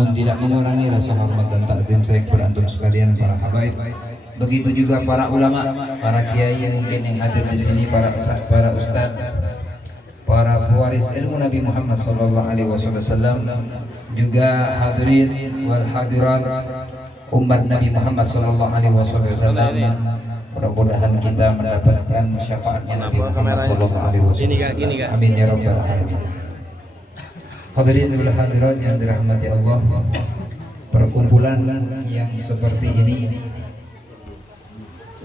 namun tidak mengurangi rasa hormat dan takdim saya kepada antum sekalian para habaib. Begitu juga para ulama, para kiai yang mungkin yang hadir di sini, para ustaz, para pewaris ilmu Nabi Muhammad sallallahu alaihi wasallam, juga hadirin wal hadirat umat Nabi Muhammad sallallahu alaihi wasallam. Mudah-mudahan kita mendapatkan syafaatnya Nabi Muhammad sallallahu alaihi wasallam. Amin ya rabbal alamin. Hadirin wal hadirat yang dirahmati Allah, perkumpulan yang seperti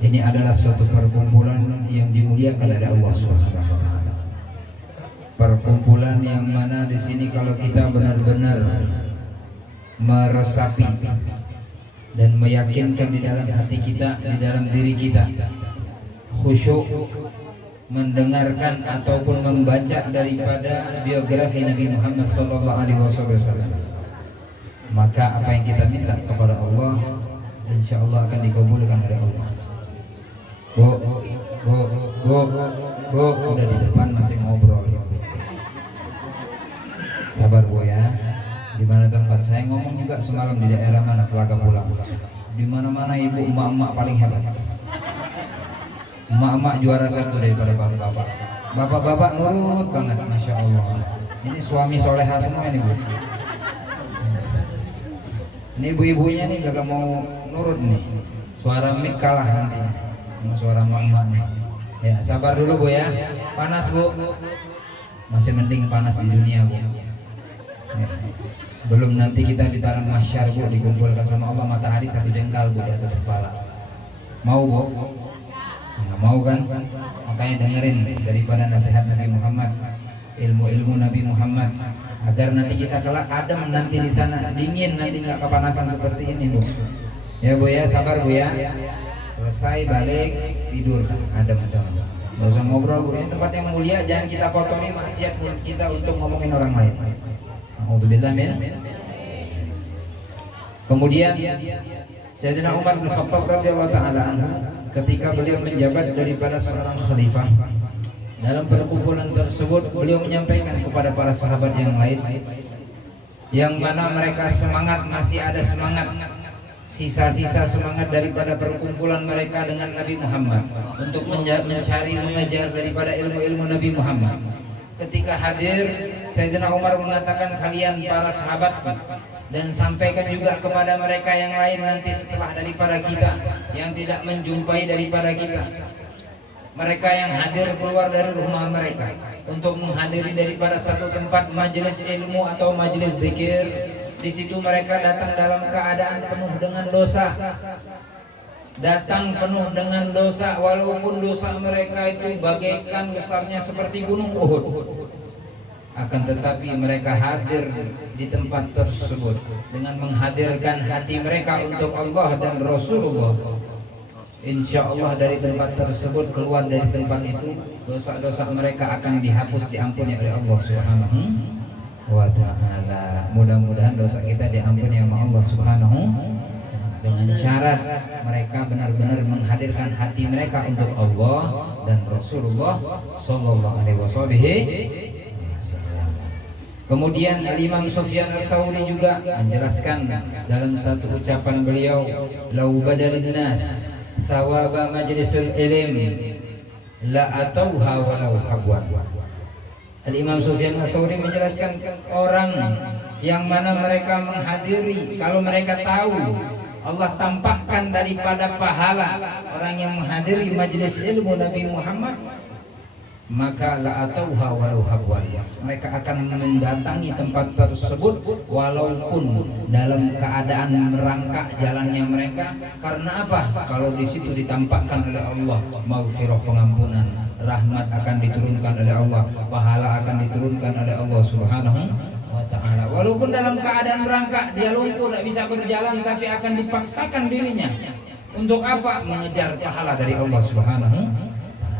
ini adalah suatu perkumpulan yang dimuliakan oleh Allah Subhanahu wa taala. Perkumpulan yang mana di sini kalau kita benar-benar meresapi dan meyakinkan di dalam hati kita, di dalam diri kita, khusyuk mendengarkan ataupun membaca daripada biografi Nabi Muhammad sallallahu alaihi wasallam, maka apa yang kita minta kepada Allah insyaallah akan dikabulkan oleh Allah. Bu, udah di depan masih ngobrol. Sabar Bu ya. Di mana tempat saya ngomong juga semalam di daerah mana Telaga Pulang. Di mana-mana ibu emak-emak paling hebat. Emak-emak juara satu daripada bapak-bapak. Bapak-bapak nurut banget, masya Allah. Ini suami soleha semua ini Bu. Ini ibu-ibunya nih gak mau nurut nih. Suara mik kalah nanti sama suara emak-emak nih. Ya sabar dulu Bu ya. Panas Bu. Masih mending panas di dunia Bu. Ya. Belum nanti kita di padang mahsyar Bu, dikumpulkan sama Allah matahari satu jengkal Bu di atas kepala. Mau Bu? Nggak mau kan? Makanya dengerin daripada nasihat Nabi Muhammad, ilmu-ilmu Nabi Muhammad, agar nanti kita kelak adem nanti di sana, dingin nanti nggak kepanasan seperti ini Bu. Ya Bu ya, sabar Bu ya. Selesai balik tidur adem sama-sama. Nggak usah ngobrol Bu. Ini tempat yang mulia, jangan kita kotori maksiat kita untuk ngomongin orang lain. Alhamdulillah min. Kemudian Sayyidina Umar bin Khattab radhiyallahu taala anhu ketika beliau menjabat daripada seorang khalifah, dalam perkumpulan tersebut beliau menyampaikan kepada para sahabat yang lain yang mana mereka semangat, masih ada semangat, sisa-sisa semangat daripada perkumpulan mereka dengan Nabi Muhammad untuk mencari mengejar daripada ilmu-ilmu Nabi Muhammad. Ketika hadir, Sayyidina Umar mengatakan, kalian para sahabat, dan sampaikan juga kepada mereka yang lain nanti setelah daripada kita yang tidak menjumpai daripada kita, mereka yang hadir keluar dari rumah mereka untuk menghadiri daripada satu tempat majelis ilmu atau majelis zikir. Di situ mereka datang dalam keadaan penuh dengan dosa, datang penuh dengan dosa, walaupun dosa mereka itu bagaikan besarnya seperti gunung Uhud. Akan tetapi mereka hadir di tempat tersebut dengan menghadirkan hati mereka untuk Allah dan Rasulullah. Insya Allah dari tempat tersebut, keluar dari tempat itu, dosa-dosa mereka akan dihapus, diampuni oleh Allah Subhanahu wa ta'ala. Mudah-mudahan dosa kita diampuni oleh Allah Subhanahu, dengan syarat mereka benar-benar menghadirkan hati mereka untuk Allah dan Rasulullah sallallahu alaihi wasallam. Kemudian Al-Imam Sufyan Ats-Tsauri juga menjelaskan dalam satu ucapan beliau, lau badalin nas thawaba majlisul ilm la atauha walau habwan. Al-Imam Sufyan Ats-Tsauri menjelaskan orang yang mana mereka menghadiri, kalau mereka tahu Allah tampakkan daripada pahala orang yang menghadiri majelis ilmu Nabi Muhammad, maka la atauha walau habwan, mereka akan mendatangi tempat tersebut walaupun dalam keadaan merangkak jalannya mereka. Karena apa? Kalau di situ ditampakkan oleh Allah maghfirah, pengampunan, rahmat akan diturunkan oleh Allah, pahala akan diturunkan oleh Allah Subhanahu wa ta'ala. Walaupun dalam keadaan merangkak, dia lumpuh, tidak bisa berjalan, tapi akan dipaksakan dirinya untuk apa? Mengejar pahala dari Allah Subhanahu wa ta'ala,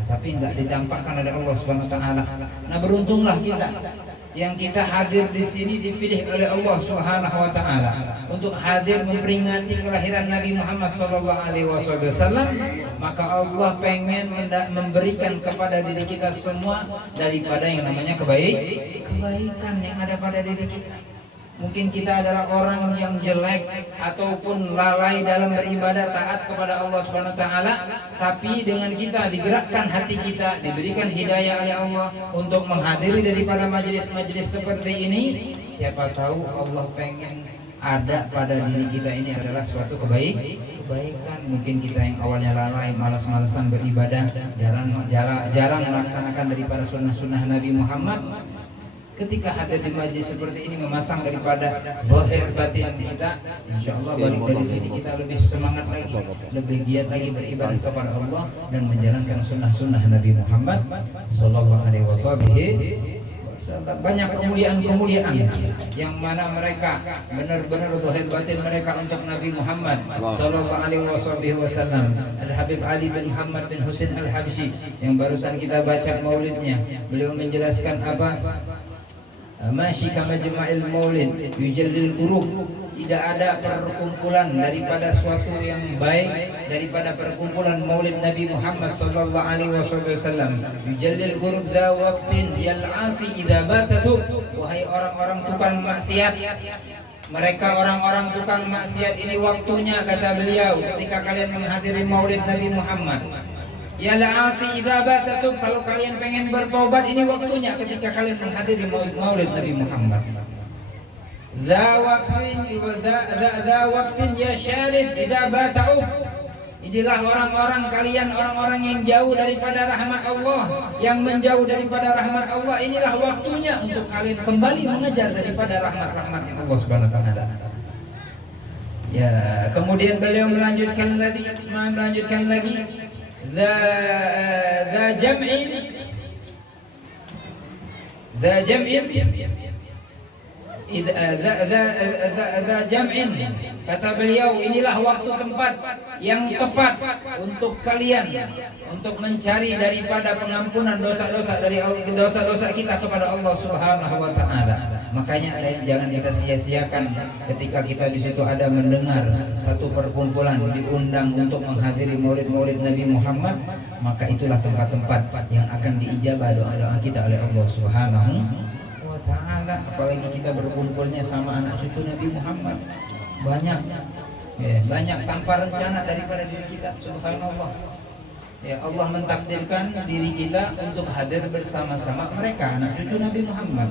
tapi tidak ditampakkan oleh Allah Subhanahu wa ta'ala. Nah, beruntunglah kita yang kita hadir di sini, dipilih oleh Allah Subhanahu wa ta'ala untuk hadir memperingati kelahiran Nabi Muhammad sallallahu alaihi wasallam. Maka Allah pengen memberikan kepada diri kita semua daripada yang namanya kebaikan yang ada pada diri kita. Mungkin kita adalah orang yang jelek ataupun lalai dalam beribadah taat kepada Allah Subhanahu wa taala, tapi dengan kita digerakkan hati kita, diberikan hidayah oleh Allah untuk menghadiri daripada majelis-majelis seperti ini, siapa tahu Allah pengen ada pada diri kita ini adalah suatu kebaikan. Mungkin kita yang awalnya lalai, malas-malasan beribadah, jarang melaksanakan daripada sunnah-sunnah Nabi Muhammad, ketika hadir di majlis seperti ini memasang daripada zahir batin kita, insya Allah balik dari sini kita lebih semangat lagi, lebih giat lagi beribadah kepada Allah dan menjalankan sunnah-sunnah Nabi Muhammad Sallallahu Alaihi Wasallam. Banyak kemuliaan yang mana mereka benar-benar zahir batin mereka untuk Nabi Muhammad Sallallahu Alaihi Wasallam. Al Habib Ali bin Muhammad bin Husain Al Habsyi yang barusan kita baca maulidnya, beliau menjelaskan apa? Masyi kama jama'il maulid yujallil qurub. Tidak ada perkumpulan daripada suatu yang baik daripada perkumpulan maulid Nabi Muhammad sallallahu alaihi wasallam. Yujallil qurub da waqtin yal'asi idza batatu. Wahai orang-orang tukang maksiat, mereka orang-orang tukang maksiat ini waktunya, kata beliau, ketika kalian menghadiri maulid Nabi Muhammad. Ya la'asi idza batatum, kalau kalian pengen bertobat ini waktunya ketika kalian menghadiri maulid Nabi Muhammad. Dza waqtin ya syarid idza bata'u. Inilah orang-orang kalian, orang-orang yang jauh daripada rahmat Allah, yang menjauh daripada rahmat Allah. Inilah waktunya untuk kalian kembali mengejar daripada rahmat-rahmat Allah Subhanahu wa taala. Ya, kemudian beliau melanjutkan lagi ذا جمع kata beliau, inilah waktu tempat yang tepat untuk kalian untuk mencari daripada pengampunan dosa-dosa kita kepada Allah Subhanahu wa taala. Makanya jangan kita sia-siakan ketika kita di situ ada mendengar satu perkumpulan diundang untuk menghadiri maulid-maulid Nabi Muhammad, maka itulah tempat-tempat yang akan diijabah doa-doa kita oleh Allah Subhanahu wa taala. Apalagi kita berkumpulnya sama anak cucu Nabi Muhammad, banyak tanpa rencana daripada diri kita. Subhanallah, ya Allah mentakdirkan diri kita untuk hadir bersama-sama mereka, anak cucu Nabi Muhammad.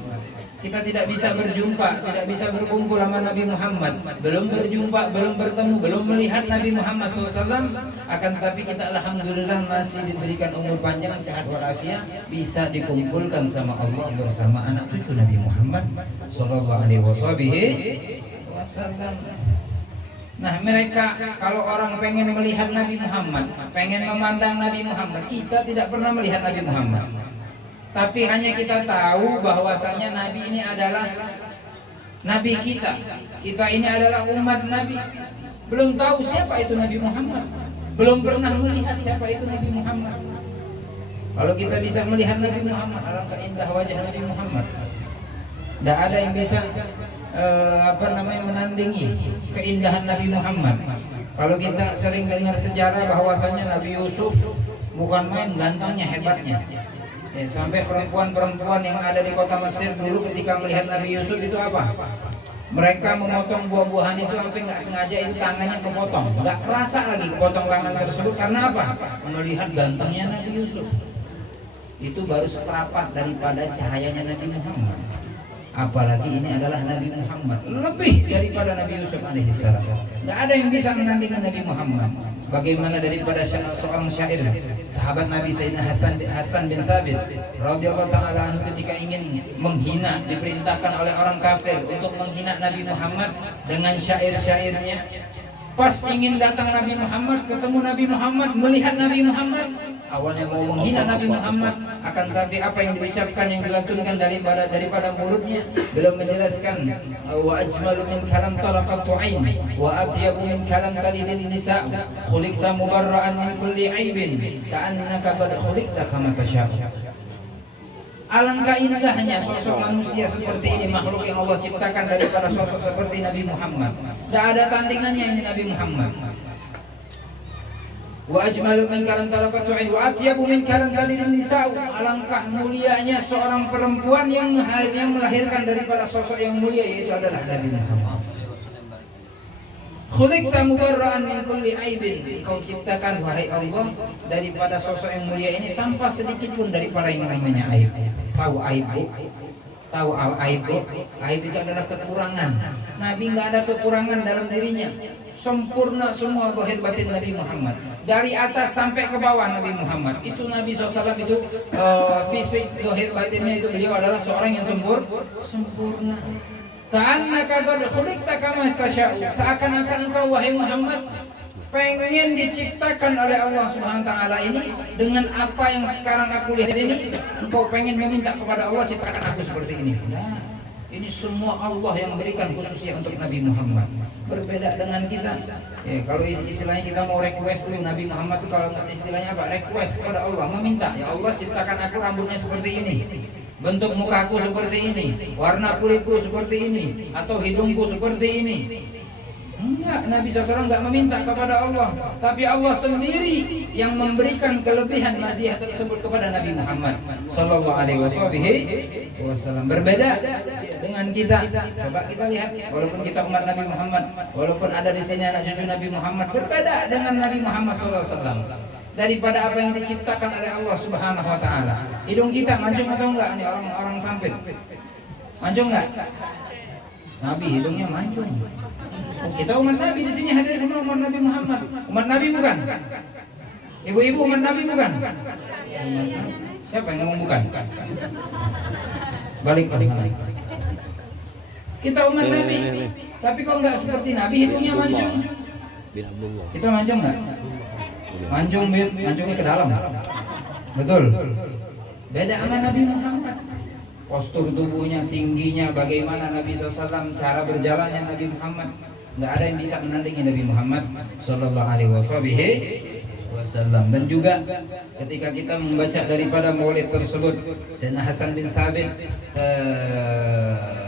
Kita tidak bisa berjumpa, tidak bisa berkumpul sama Nabi Muhammad, belum berjumpa, belum bertemu, belum melihat Nabi Muhammad SAW. Akan tetapi kita alhamdulillah masih diberikan umur panjang, sehat walafiat, bisa dikumpulkan sama Allah bersama anak cucu Nabi Muhammad Sallallahu Alaihi Wasallam. Nah, mereka kalau orang pengen melihat Nabi Muhammad, pengen memandang Nabi Muhammad, kita tidak pernah melihat Nabi Muhammad. Tapi hanya kita tahu bahwasanya Nabi ini adalah Nabi kita. Kita ini adalah umat Nabi. Belum tahu siapa itu Nabi Muhammad. Belum pernah melihat siapa itu Nabi Muhammad. Kalau kita bisa melihat Nabi Muhammad, alangkah indah wajah Nabi Muhammad. Tidak ada yang bisa menandingi keindahan Nabi Muhammad. Kalau kita sering dengar sejarah bahwasanya Nabi Yusuf bukan main gantengnya, hebatnya. Ya, sampai perempuan-perempuan yang ada di kota Mesir dulu ketika melihat Nabi Yusuf itu apa? Mereka memotong buah-buahan itu sampai nggak sengaja itu tangannya kepotong, nggak kerasa lagi kepotong tangan tersebut. Karena apa? Melihat gantengnya Nabi Yusuf. Itu baru seperempat daripada cahayanya Nabi Muhammad. Apalagi ini adalah Nabi Muhammad, lebih daripada Nabi Yusuf alaihissalam. Nggak ada yang bisa menandingkan Nabi Muhammad. Sebagaimana daripada seorang syair sahabat Nabi Sayyidina Hasan bin Thabit radhiyallahu taala anhu, ketika ingin menghina, diperintahkan oleh orang kafir untuk menghina Nabi Muhammad dengan syair-syairnya. Pas ingin datang Nabi Muhammad, ketemu Nabi Muhammad, melihat Nabi Muhammad, awalnya mau menghina Nabi Muhammad, akan tapi apa yang diucapkan, yang dilantunkan daripada mulutnya, beliau menjelaskan, wa ajmalu min kalam talaqatu ain wa atyabu min kalam talidin nisa, khuliqta mubarra'an min kulli aibin ka'annaka qad khuliqta kama tasha'. Alangkah indahnya sosok manusia seperti ini, makhluk yang Allah ciptakan daripada sosok seperti Nabi Muhammad. Tidak ada tandingannya ini Nabi Muhammad. Wa ajmalu min kalam talaqatu ain wa atyabu min kalam talidun nisa. Alangkah mulianya seorang perempuan yang melahirkan daripada sosok yang mulia, yaitu adalah Nabi Muhammad. Khuliqta mubarra'an min kulli aibin. Kau ciptakan wahai Allah daripada sosok yang mulia ini tanpa sedikit pun daripada yang namanya aib. Tahu aib? Tahu aib? Aib itu adalah kekurangan. Nabi enggak ada kekurangan dalam dirinya. Sempurna semua zahir batin Nabi Muhammad. Dari atas sampai ke bawah Nabi Muhammad. Itu Nabi SAW itu fisik zahir batinnya itu beliau adalah seorang yang sempurna. Karena kagak khuliqta kama tasya'u. Seakan-akan engkau wahai Muhammad pengen diciptakan oleh Allah Subhanahu wa taala ini dengan apa yang sekarang aku lihat ini, engkau pengen meminta kepada Allah ciptakan aku seperti ini. Nah, ini semua Allah yang berikan khususnya untuk Nabi Muhammad. Berbeda dengan kita. Ya, kalau istilahnya kita mau request dulu Nabi Muhammad itu kalau nggak istilahnya apa? Request kepada Allah, meminta, ya Allah ciptakan aku rambutnya seperti ini. Bentuk mukaku seperti ini, warna kulitku seperti ini, atau hidungku seperti ini. Enggak, Nabi SAW enggak meminta kepada Allah, tapi Allah sendiri yang memberikan kelebihan maziyah tersebut kepada Nabi Muhammad Sallallahu Alaihi Wasallam. Berbeda dengan kita. Coba kita lihat, walaupun kita umat Nabi Muhammad, walaupun ada di sini anak cucu Nabi Muhammad, berbeda dengan Nabi Muhammad SAW. Daripada apa yang diciptakan oleh Allah Subhanahu wa taala. Hidung kita mancung atau enggak? Nih orang samping. Mancung enggak? Nabi hidungnya mancung. Oh, kita umat Nabi di sini hadir semua umat Nabi Muhammad. Umat Nabi bukan? Ibu-ibu umat Nabi bukan? Siapa yang ngomong bukan? Balik. Kita umat Nabi. Tapi kok enggak seperti Nabi hidungnya mancung? Kita mancung enggak? Mancungnya ke dalam. Betul. Beda sama Nabi Muhammad. Postur tubuhnya, tingginya, bagaimana Nabi SAW, cara berjalannya Nabi Muhammad. Nggak ada yang bisa menandingi Nabi Muhammad Sallallahu Alaihi Wasallam. Dan juga ketika kita membaca daripada maulid tersebut, Sayyidina Hasan bin Thabit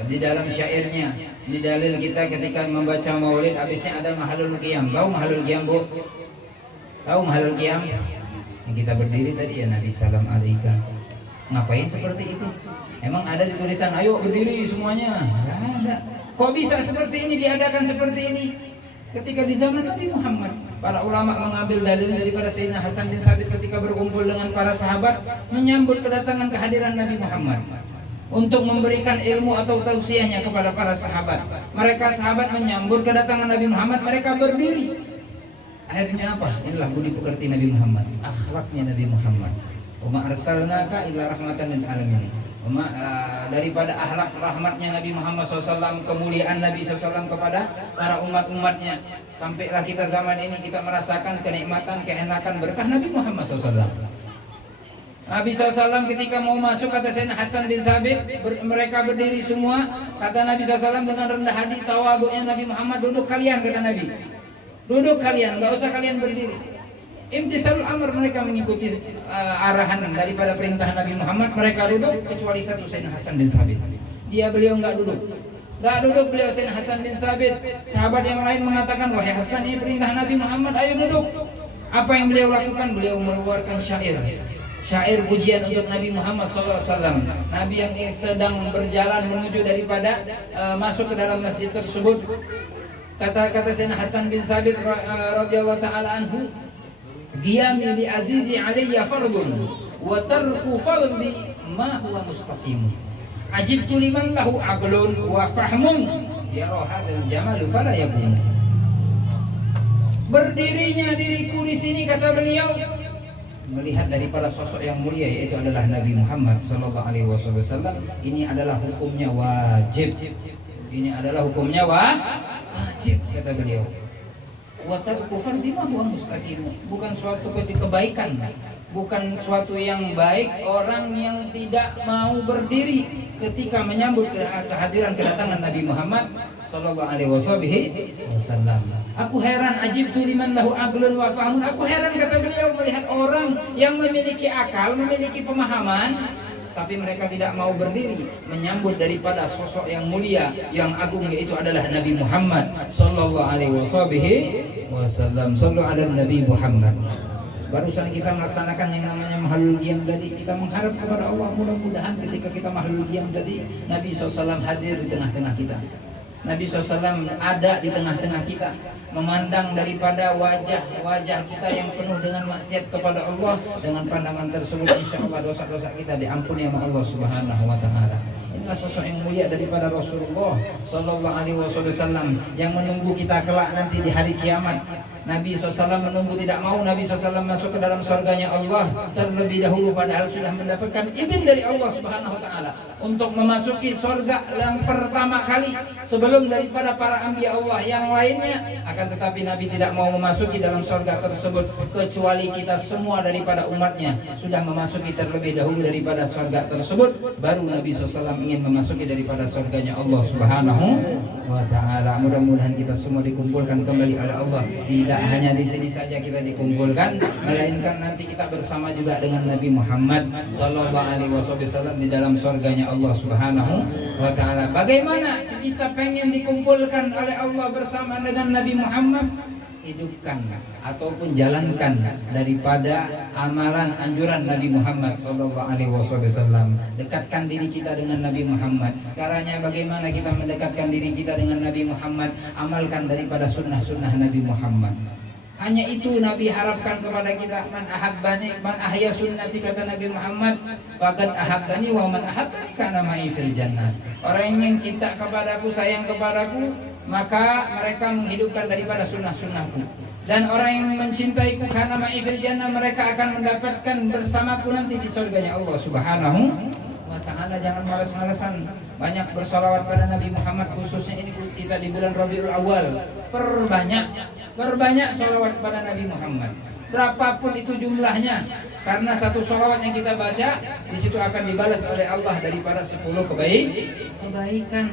di dalam syairnya, di dalil kita ketika membaca maulid, habisnya ada mahalul qiyam. Tahu mahalul qiyam, Bu? Tahu mahalul qiyam? Yang kita berdiri tadi ya Nabi salam alaika. Ngapain seperti itu? Emang ada di tulisan ayo berdiri semuanya? Nggak ada. Kok bisa seperti ini diadakan seperti ini? Ketika di zaman Nabi Muhammad, para ulama mengambil dalil daripada Sayyidina Hasan bin Thabit ketika berkumpul dengan para sahabat menyambut kedatangan kehadiran Nabi Muhammad untuk memberikan ilmu atau tausiahnya kepada para sahabat. Mereka sahabat menyambut kedatangan Nabi Muhammad, mereka berdiri. Akhirnya apa? Inilah budi pekerti Nabi Muhammad, akhlaknya Nabi Muhammad. Wa ma arsalnaka illa rahmatan lil alamin. Daripada akhlak rahmatnya Nabi Muhammad SAW, kemuliaan Nabi SAW kepada para umat-umatnya, sampailah kita zaman ini kita merasakan kenikmatan, keenakan berkah Nabi Muhammad SAW. Nabi SAW ketika mau masuk, kata Sayyidina Hasan bin Thabit, mereka berdiri semua, kata Nabi SAW dengan rendah hati tawadhu'nya Nabi Muhammad, duduk kalian, kata Nabi. Duduk kalian, gak usah kalian berdiri. Imtithalul amr, mereka mengikuti arahan daripada perintah Nabi Muhammad, mereka duduk kecuali satu, Sayyidina Hasan bin Thabit. Beliau enggak duduk. Enggak duduk beliau, Sayyidina Hasan bin Thabit. Sahabat yang lain mengatakan, wahai Hasan, ini perintah Nabi Muhammad, ayo duduk. Apa yang beliau lakukan? Beliau mengeluarkan syair pujian untuk Nabi Muhammad SAW. Nabi yang sedang berjalan menuju daripada masuk ke dalam masjid tersebut. Kata Sayyidina Hasan bin Thabit radhiyallahu ta'ala anhu, qiyami li azizi alayya fardun wa tarku fardi ma huwa mustaqim. Ajibtu liman lahu aqlun wa fahmun yara hadzal jamal fala yaqum. Berdirinya diriku di sini, kata beliau, melihat daripada sosok yang mulia, yaitu adalah Nabi Muhammad sallallahu alaihi wasallam. Ini adalah hukumnya wajib. Ini adalah hukumnya wajib, kata beliau. Wa tarku fardi ma huwa mustaqim. Bukan suatu kebaikan, bukan suatu yang baik orang yang tidak mau berdiri ketika menyambut kehadiran kedatangan Nabi Muhammad sallallahu alaihi wasallam. Aku heran, ajibtu liman lahu aqlun wa fahmun. Aku heran, kata beliau, melihat orang yang memiliki akal, memiliki pemahaman, tapi mereka tidak mau berdiri menyambut daripada sosok yang mulia, yang agung, yaitu adalah Nabi Muhammad sallallahu alaihi wasallam. Sallu ala Nabi Muhammad. Barusan kita melaksanakan yang namanya mahalul qiyam tadi. Kita mengharap kepada Allah, mudah-mudahan ketika kita mahalul qiyam tadi, Nabi SAW hadir di tengah-tengah kita. Nabi SAW ada di tengah-tengah kita, memandang daripada wajah-wajah kita yang penuh dengan maksiat kepada Allah. Dengan pandangan tersebut, insya Allah dosa-dosa kita diampuni oleh Allah Subhanahu wa Ta'ala. Inilah sosok yang mulia daripada Rasulullah Sallallahu Alaihi Wasallam yang menunggu kita kelak nanti di hari kiamat. Nabi SAW menunggu, tidak mau Nabi SAW masuk ke dalam surganya Allah terlebih dahulu, padahal sudah mendapatkan izin dari Allah Subhanahu Wa Taala untuk memasuki surga yang pertama kali sebelum daripada para anbiya Allah yang lainnya. Akan tetapi Nabi tidak mau memasuki dalam surga tersebut kecuali kita semua daripada umatnya sudah memasuki terlebih dahulu daripada surga tersebut, baru Nabi SAW ingin memasuki daripada surganya Allah Subhanahu Wa Taala. Mudah-mudahan kita semua dikumpulkan kembali oleh Allah. Tidak hanya di sini saja kita dikumpulkan, melainkan nanti kita bersama juga dengan Nabi Muhammad Sallallahu Alaihi Wasallam di dalam surganya Allah Subhanahu Wa Taala. Bagaimana kita pengen dikumpulkan oleh Allah bersama dengan Nabi Muhammad? Hidupkan ataupun jalankan daripada amalan anjuran Nabi Muhammad Sallallahu Alaihi Wasallam. Dekatkan diri kita dengan Nabi Muhammad. Caranya bagaimana kita mendekatkan diri kita dengan Nabi Muhammad? Amalkan daripada sunnah-sunnah Nabi Muhammad. Hanya itu Nabi harapkan kepada kita. Man ahabbani, man ahya sunnati, kata Nabi Muhammad, faqad ahabbani wa man ahabbani kana ma'i fil jannah. Orang yang cinta kepadaku, sayang kepadaku, maka mereka menghidupkan daripada sunnah-sunnahku. Dan orang yang mencintaiku kana ma'i fil jannah, mereka akan mendapatkan bersamaku nanti di surganya Allah Subhanahu Wa Ta'ala. Jangan malas-malasan banyak bersolawat pada Nabi Muhammad, khususnya ini kita di bulan Rabiul Awal. Perbanyak solawat pada Nabi Muhammad, berapapun itu jumlahnya, karena satu solawat yang kita baca di situ akan dibalas oleh Allah daripada 10 kebaikan.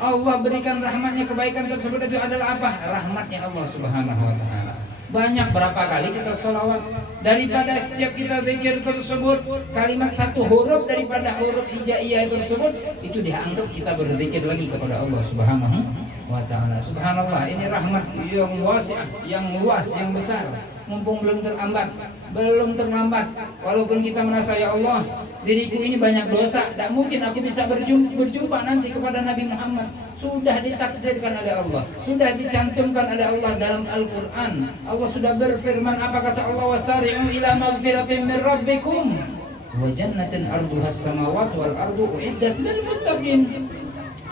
Allah berikan rahmatnya, kebaikan tersebut itu adalah apa? Rahmatnya Allah Subhanahu Wa Ta'ala. Banyak berapa kali kita solawat, daripada setiap kita zikir tersebut kalimat satu huruf daripada huruf hijaiyah tersebut itu dianggap kita berzikir lagi kepada Allah Subhanahu Wa Ta'ala. Subhanallah, ini rahmat yang wasi'ah, yang luas, yang besar. Mumpung belum terlambat. Walaupun kita merasa, ya Allah, diriku ini banyak dosa, tidak mungkin aku bisa berjumpa nanti kepada Nabi Muhammad. Sudah ditakdirkan oleh Allah, sudah dicantumkan oleh Allah dalam Al-Quran. Allah sudah berfirman, apa kata Allah? Wasari'u ila maghfiratin min rabbikum wa jannatin arduhas samawati wal ardu uiddat lil muttaqin.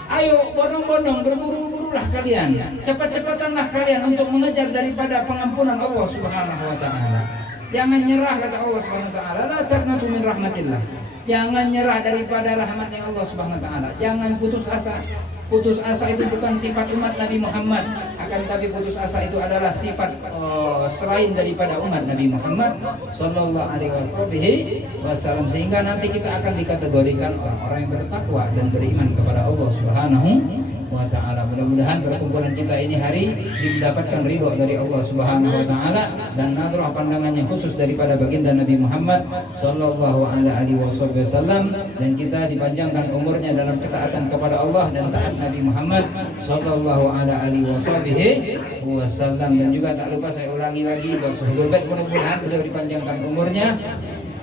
Ayo bondong-bondong, berburu-burulah kalian, cepat-cepatanlah kalian untuk mengejar daripada pengampunan Allah Subhanahu Wa Ta'ala. Jangan nyerah, kata Allah Subhanahu Wa Ta'ala, la taqnatu min rahmatillah. Jangan nyerah daripada rahmatnya Allah Subhanahu Wa Ta'ala. Jangan putus asa. Putus asa itu bukan sifat umat Nabi Muhammad, akan tapi putus asa itu adalah sifat selain daripada umat Nabi Muhammad Sallallahu Alaihi Wasallam. Sehingga nanti kita akan dikategorikan orang-orang yang bertakwa dan beriman kepada Allah Subhanahu Wa Ta'ala. Mudah-mudahan perkumpulan kita ini hari mendapatkan ridho dari Allah Subhanahu Wa Ta'ala dan nadrah pandangannya khusus daripada baginda Nabi Muhammad Sallallahu Alaihi Wasallam, dan kita dipanjangkan umurnya dalam ketaatan kepada Allah dan taat Nabi Muhammad Sallallahu Alaihi Wasallam. Dan juga tak lupa saya ulangi lagi, Rasulul Bait, mudah-mudahan beliau dipanjangkan umurnya,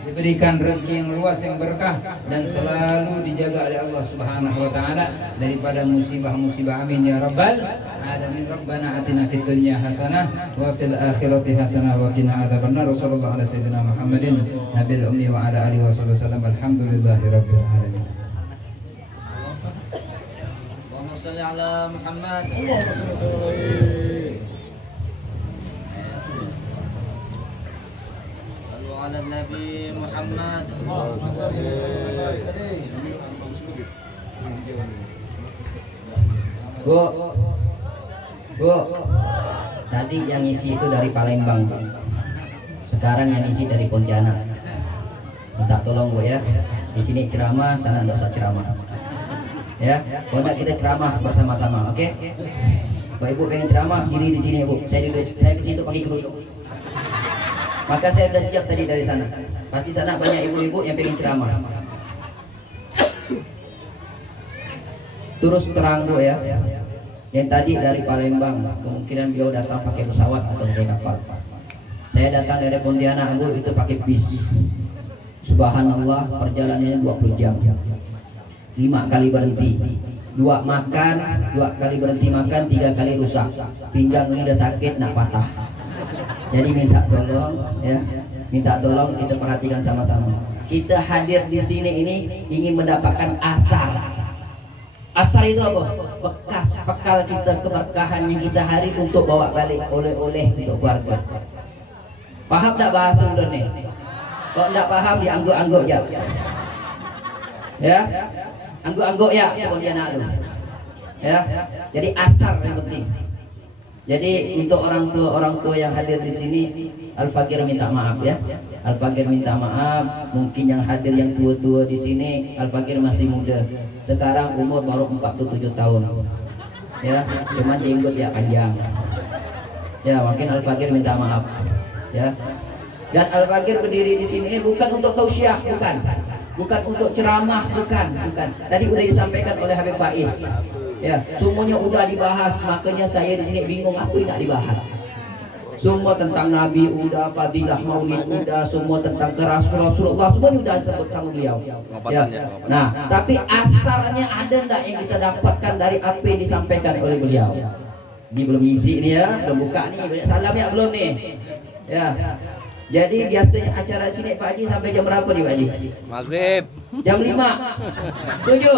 diberikan rezeki yang luas, yang berkah, dan selalu dijaga oleh Allah Subhanahu Wa Ta'ala daripada musibah-musibah. Amin ya rabbal alamin. Rabbana atina fid dunya hasanah wa fil akhirati hasanah wa qina adzabannar. Sallallahu ala sayyidina Muhammadin nabiyil ummi wa ala alihi wasallam. Alhamdulillahi rabbil alamin. Allahumma shalli ala Muhammad. Allahumma shalli ala Nabi Muhammad. Bu, tadi yang isi itu dari Palembang, sekarang yang isi dari Pontianak. Minta tolong Bu ya, di sini ceramah, sana tidak usah ceramah. Ya, kalau enggak kita ceramah bersama-sama, oke? Kalau Ibu pengen ceramah, diri di sini Bu. Saya ke situ pakai kerudung. Maka saya sudah siap tadi dari sana. Pasti sana banyak ibu-ibu yang pengen ceramah. Terus terang Bu ya. Yang tadi dari Palembang, kemungkinan beliau datang pakai pesawat atau pakai kapal. Saya datang dari Pontianak Bu, itu pakai bis. Subhanallah, perjalanannya 20 jam. 5 kali berhenti. 2 makan, 2 kali berhenti makan, 3 kali rusak. Pinggang ini udah sakit, nak patah. Jadi minta tolong ya, minta tolong kita perhatikan sama-sama. Kita hadir di sini ini ingin mendapatkan asar. Asar itu apa? Bekas bekal kita, keberkahan yang kita hari untuk bawa balik oleh-oleh untuk keluarga. Paham tak bahasa udah nih? Kalau tidak paham diangguk-angguk ya. Ya, angguk-angguk ya, kalau dia nak tuh. Ya, jadi asar yang penting. Jadi untuk orang tua yang hadir di sini, Al-Fakir minta maaf ya. Al-Fakir minta maaf. Mungkin yang hadir yang tua-tua di sini, Al-Fakir masih muda. Sekarang umur baru 47 tahun. Ya, cuma jenggot ya panjang. Ya, mungkin Al-Fakir minta maaf. Ya. Dan Al-Fakir berdiri di sini bukan untuk tausiah, bukan untuk ceramah, bukan. Tadi udah disampaikan oleh Habib Faiz. Ya, semuanya udah dibahas, makanya saya di sini bingung apa yang nak dibahas. Semua tentang Nabi udah, fadilah Maulid udah, semua tentang keras Rasulullah semuanya udah disebut sama beliau. Ya. Nah, tapi asarnya ada enggak yang kita dapatkan dari apa yang disampaikan oleh beliau? Ini belum isi nih ya, belum buka nih, banyak salam ya belum nih. Ya. Jadi biasanya acara sini Pak Haji sampai jam berapa nih Pak Haji? Maghrib. Jam 5. Setuju?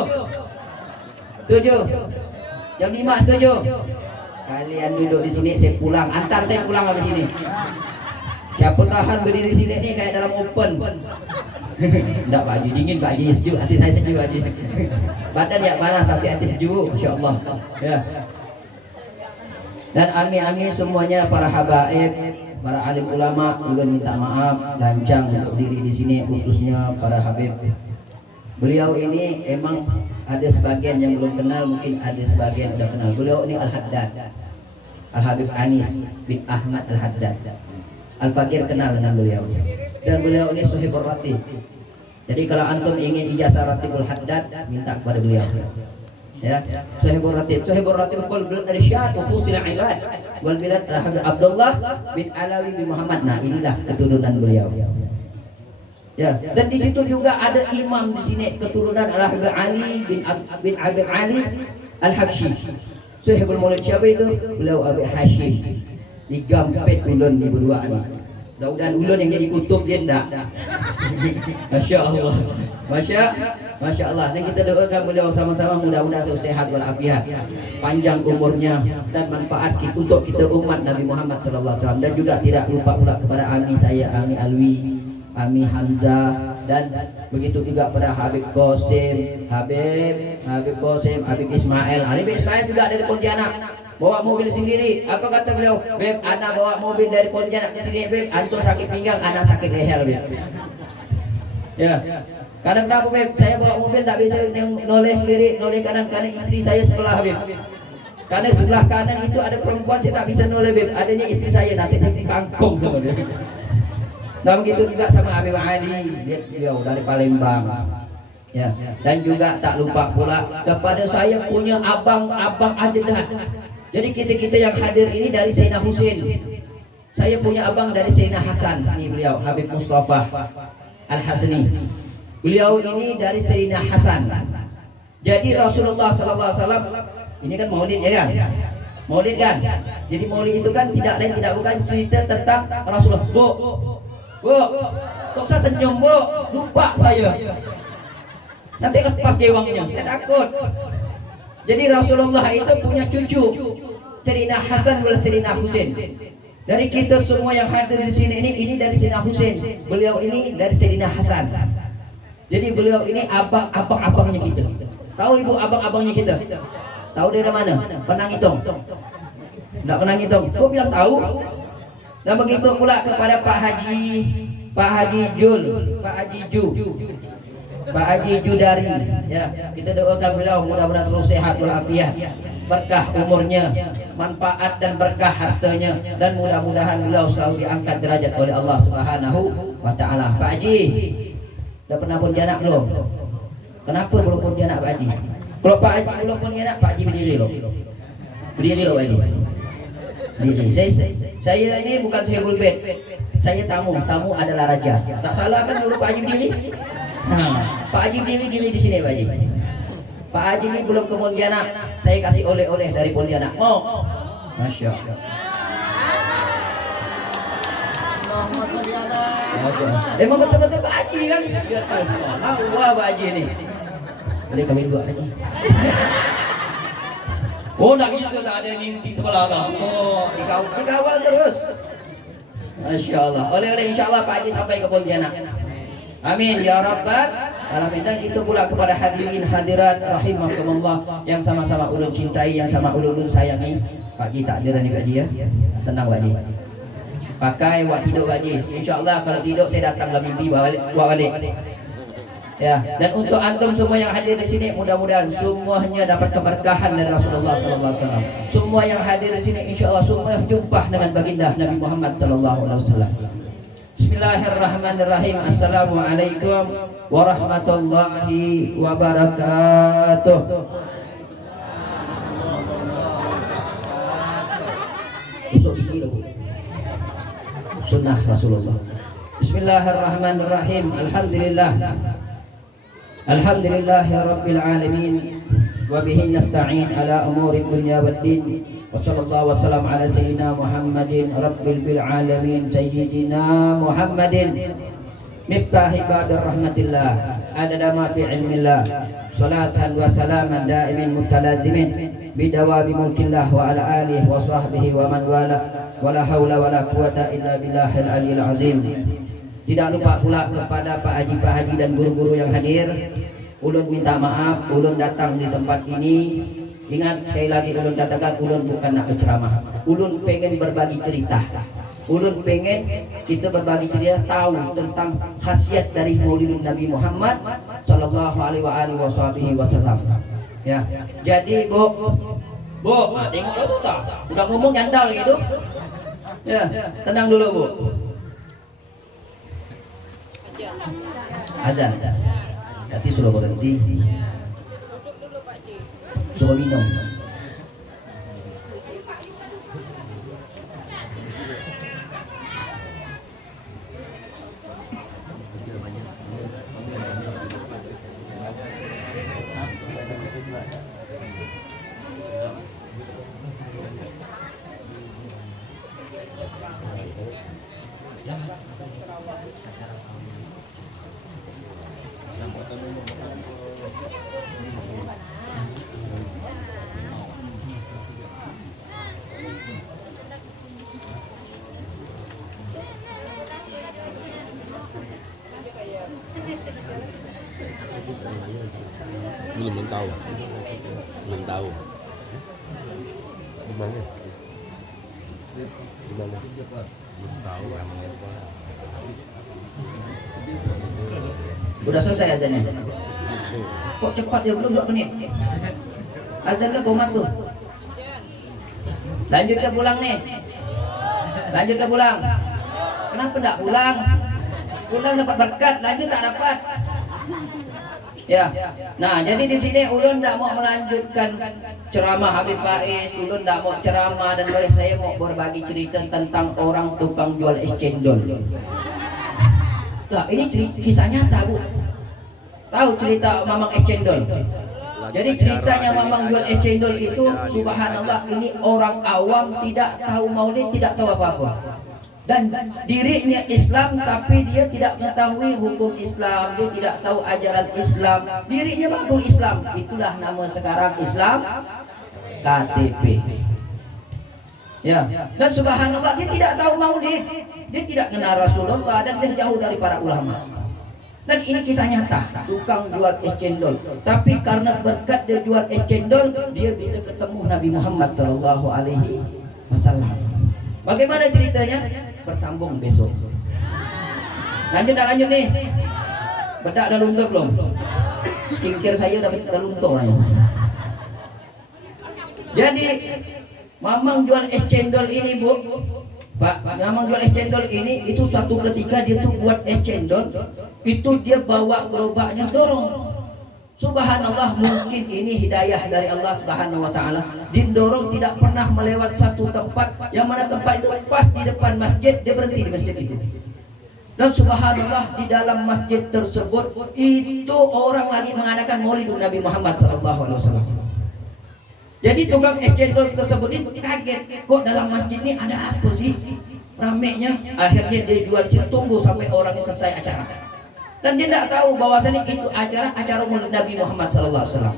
Setuju? Jam 5 setuju? Kalian duduk di sini, saya pulang. Antar saya pulang habis ini. Siapa tahan berdiri di sini nih kayak dalam open. Enggak Pak Haji, dingin Pak Haji, sejuk, hati saya sejuk Pak Haji. Badan ya panas tapi hati sejuk, insyaallah. Ya. Dan ami-ami semuanya para habaib, para alim ulama, ulun minta maaf lancang untuk diri di sini, khususnya para habib. Beliau ini emang ada sebagian yang belum kenal, mungkin ada sebagian udah kenal. Beliau ini Al-Haddad, Al-Habib Anis bin Ahmad Al-Haddad. Al-Fakir kenal dengan beliau. Dan beliau ini Sohibur Ratib. Jadi kalau antum ingin ijazah Ratibul Haddad, minta kepada beliau. Ya, Sohibur Ratib. Sohibur Ratib qul bil irsyad wa fusil ibad wal bilad Abdullah bin Alawi bin Muhammad. Nah, inilah keturunan beliau. Ya, dan di situ juga ada imam di sini keturunan Al-Habib Ali bin Habib Ali Al-Habsyi. Sohibul Maulid siapa itu? Beliau Abi Hashim. Digampet ulun di berdua ini. Mudah-mudahan ulun yang jadi kutub dia enggak. Masya Allah. Masya Allah. Dan kita doakan beliau sama-sama mudah-mudahan sehat walafiat, panjang umurnya dan manfaat untuk kita umat Nabi Muhammad SAW. Dan juga tidak lupa pula kepada Ami saya, Ami Alwi, Ami Hamzah, dan begitu juga pada Habib Qasim, Habib Qasim, Habib Ismail. Habib Ismail juga dari Pontianak. Bawa mobil sendiri. Apa kata beliau? Beb, anak bawa mobil dari Pontianak ke sini, Beb. Antum sakit pinggang, anak sakit leher, Beb. Ya. Kadang kenapa, Beb? Saya bawa mobil tak bisa yang noleh kiri, noleh kanan, karena istri saya sebelah, Beb. Karena sebelah kanan itu ada perempuan, saya tak bisa noleh, Beb. Adanya istri saya, nanti saya dipangkong sama dia. Nah begitu juga sama Habib Ali, beliau dari Palembang. Ya. Dan juga tak lupa pula kepada saya punya abang-abang ajedah. Jadi kita yang hadir ini dari Sayyidina Husain. Saya punya abang dari Sayyidina Hasan. Ini beliau Habib Mustafa Al-Hasani. Beliau ini dari Sayyidina Hasan. Jadi Rasulullah SAW ini kan maulid ya kan? Maulid kan? Jadi maulid itu kan tidak lain tidak bukan cerita tentang Rasulullah. Bu, kok saya senyum bu? Lupa saya. Nanti lepas gewangnya, saya takut. Jadi Rasulullah itu punya cucu, Sayyidina Hasan dan Sayyidina Husain. Dari kita semua yang hadir di sini ini dari Sayyidina Husain. Beliau ini dari Sayyidina Hasan. Jadi beliau ini abang-abangnya kita. Tahu ibu abang-abangnya kita? Tahu dari mana? Pernah ngitung? Enggak pernah ngitung. Kok bilang tahu? Dan begitu pula kepada Pak Haji Jul, Pak Haji Judari, ya kita doakan beliau mudah-mudahan selalu sehat walafiat, berkah umurnya, manfaat dan berkah hartanya, dan mudah-mudahan beliau selalu diangkat derajat oleh Allah Subhanahu wa Ta'ala. Pak Haji, udah pernah Pontianak belum? Kenapa belum Pontianak Pak Haji? Kalau Pak Haji belum pun enak, Pak Haji berdiri loh. Berdiri loh Pak Haji. Berdiri. Saya ini bukan Sayyidul Bait. Saya tamu adalah raja. Tak salah kan dulu Pak Haji berdiri? Nah, Pak Haji berdiri di sini Pak Haji. Pak Haji ini belum ke Pontianak. Saya kasih oleh-oleh dari Pontianak. Mau? Masya Allah. Emang betul-betul Pak Haji kan? Ya Allah, wah Pak Haji ini. Boleh kami dua Haji. Oh, tak bisa tak ada di sekolah tak. Oh, dikawal terus. Masya Allah. Oleh-oleh insya Allah Pak Haji sampai ke Pontianak. Amin ya Rabbal alamin. Dan itu pula kepada hadirin hadirat rahimakumullah yang sama-sama ulun cintai, yang sama ulun sayangi. Pak Haji takdiran ni Pak Haji ya. Tenang Pak Haji. Pakai wak tidur Pak Haji. Insya-Allah kalau tidur saya datang dalam mimpi balik. Ya, dan untuk antum semua yang hadir di sini mudah-mudahan semuanya dapat keberkahan dari Rasulullah sallallahu alaihi wasallam. Semua yang hadir di sini insyaallah semua jumpa dengan baginda Nabi Muhammad sallallahu alaihi wasallam. Bismillahirrahmanirrahim. Assalamualaikum warahmatullahi wabarakatuh. Usuk gigi loh. Sunnah Rasulullah. Bismillahirrahmanirrahim. Alhamdulillahi rabbil alamin wa bihi nasta'in ala umuri dunya waddin wa sallallahu wasallam ala sayyidina Muhammadin rabbil bil alamin sayyidina Muhammadin miftah ibadah rahmatillah adada ma fi ilmillah salatan wa salaman daimin mutalazimin bidawabi mulkillah wa ala alihi wa sahbihi wa man wala wala haula wala quwata illa billahil aliyil azim. Tidak lupa pula kepada Pak Haji dan guru-guru yang hadir. Ulun minta maaf, ulun datang di tempat ini. Ingat sekali lagi ulun katakan, ulun bukan nak berceramah. Ulun pengen berbagi cerita. Ulun pengen kita berbagi cerita, tahu tentang khasiat dari Maulidun Nabi Muhammad sallallahu alaihi wasallam. Ya. Jadi Bu, tengok dulu tak? Udah ngomong nyandal gitu. Ya, tenang dulu Bu. Azan. Nanti sudah berhenti. Suruh minum. Belum tahu. Gimana? Belum tahu namanya apa. Udah selesai azannya. Kok cepat ya, belum 2 menit. Azan ke komat tuh. Lanjut ke pulang nih. Lanjut ke pulang. Kenapa enggak pulang? Pulang dapat berkat, lanjut tak dapat. Ya. Nah, jadi di sini ulun enggak mau melanjutkan ceramah Habib Faiz, ulun enggak mau ceramah dan oleh saya mau berbagi cerita tentang orang tukang jual es cendol. Lah, ini kisah nyata, Bu. Tahu cerita Mamang es cendol? Jadi ceritanya Mamang jual es cendol itu subhanallah, ini orang awam tidak tahu maulid, tidak tahu apa-apa. Dan dirinya Islam tapi dia tidak mengetahui hukum Islam, dia tidak tahu ajaran Islam, dirinya mengaku Islam. Itulah nama sekarang Islam KTP. Ya, dan subhanallah dia tidak tahu maulid, dia tidak kenal Rasulullah dan dia jauh dari para ulama. Dan ini kisah nyata, tukang jual es cendol. Tapi karena berkat dia jual es cendol, dia bisa ketemu Nabi Muhammad sallallahu alaihi wasallam. Bagaimana ceritanya? Bersambung besok. Lanjut nih. Bedak dah luntur belum? Skincare saya dah luntur nanya. Jadi Mamang jual es cendol ini, Bu. Pak, Mamang jual es cendol ini itu suatu ketika dia tuh buat es cendol, itu dia bawa gerobaknya dorong. Subhanallah, mungkin ini hidayah dari Allah Subhanahu wa taala. Didorong tidak pernah melewat satu tempat yang mana tempat itu pas di depan masjid, dia berhenti di masjid itu. Dan subhanallah, di dalam masjid tersebut itu orang lagi mengadakan Maulidun Nabi Muhammad sallallahu alaihi wasallam. Jadi tukang es cendol tersebut itu kaget, kok dalam masjid ini ada apa sih? Ramenya. Akhirnya dia jual, tunggu sampai orangnya selesai acara. Dan dia tidak tahu bahwasanya itu acara Maulid Nabi Muhammad SAW.